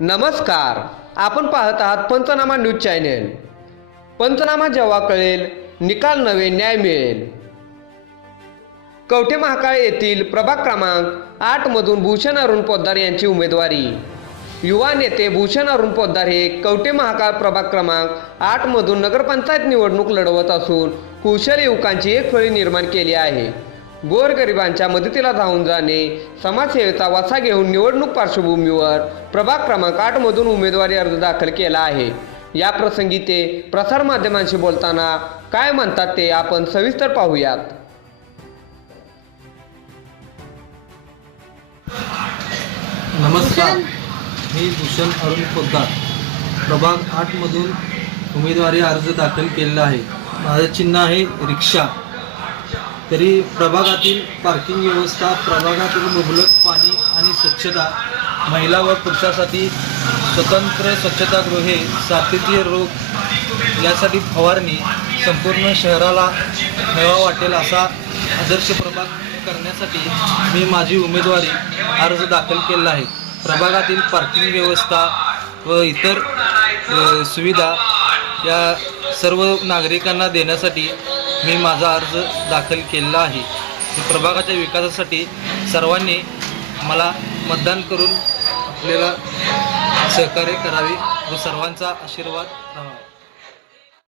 नमस्कार, आपण पाहत आहात पंचनामा न्यूज चॅनेल। पंचनामा जेव्हा कळेल, निकाल नवे न्याय मिळेल। कवठे महाकाळ येथील प्रभाग क्रमांक 8 मधून भूषण अरुण पोद्दार यांची उमेदवारी। युवा नेते भूषण अरुण पोद्दार हे कवठे महाकाळ प्रभाग क्रमांक 8 मधून नगरपंचायत निवडणूक लढवत असून कुशल युवकांची एक फळी निर्माण केली आहे। गोरगरिबांच्या मदतीला धावून जाणे, समाजसेवेचा वसा घेऊन निवडणूक पार्श्वभूमीवर प्रभाग क्रमांक 8 मधून उमेदवारी अर्ज दाखल केला आहे। या प्रसंगी ते प्रसारमाध्यमांशी बोलताना काय म्हणतात ते आपण सविस्तर पाहूयात। नमस्कार, मी भूषण अरुण पोद्दार प्रभाग 8 मधून उमेदवारी अर्ज दाखल केलेला आहे। माझे चिन्ह आहे रिक्षा। तरी प्रभागातील पार्किंग व्यवस्था, प्रभागातील मुबलक पाणी आणि स्वच्छता, महिला व पुरुषांसाठी स्वतंत्र स्वच्छतागृहे, साथीचे रोग यासाठी फवारणी, संपूर्ण शहराला हेवा वाटेल असा आदर्श प्रभाग करण्यासाठी मी माझी उमेदवारी अर्ज दाखल केला आहे। प्रभागातील पार्किंग व्यवस्था व इतर सुविधा या सर्व नागरिकांना देण्यासाठी मी माझा अर्ज दाखल केलेला आहे। प्रभागाच्या विकासासाठी सर्वांनी मला मतदान करून आपल्याला सहकार्य करावे व सर्वांचा आशीर्वाद राहावा।